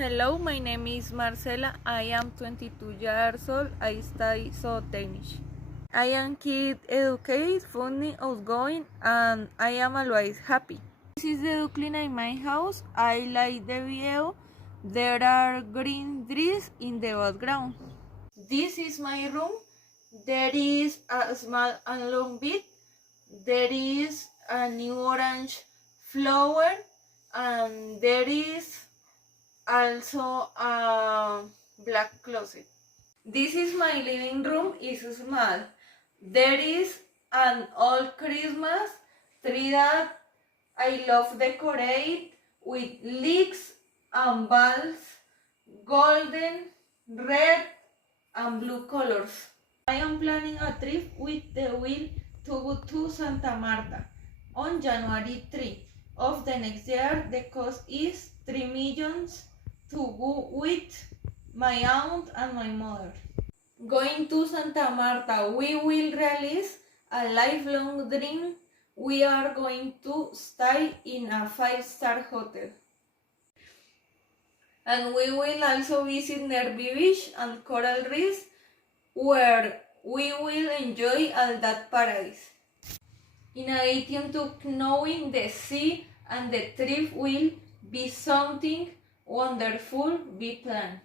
Hello, my name is Marcela. I am 22 years old. I study zootechnics. I am kid educated, funny, outgoing, and I am always happy. This is the duckling in my house. I like the view. There are green trees in the background. This is my room. There is a small and long bed. There is a new orange flower, and there is also a black closet. This is my living room. It's small. There is an old Christmas tree that I love decorate with leeks and balls, golden, red, and blue colors. I am planning a trip with the wheel to go to Santa Marta on January 3 of the next year. The cost is 3 millions to go with my aunt and my mother. Going to Santa Marta, we will realize a lifelong dream. We are going to stay in a 5-star hotel. And we will also visit Nervi Beach and Coral Reefs, where we will enjoy all that paradise. In addition to knowing the sea and the trip will be something wonderful be planned.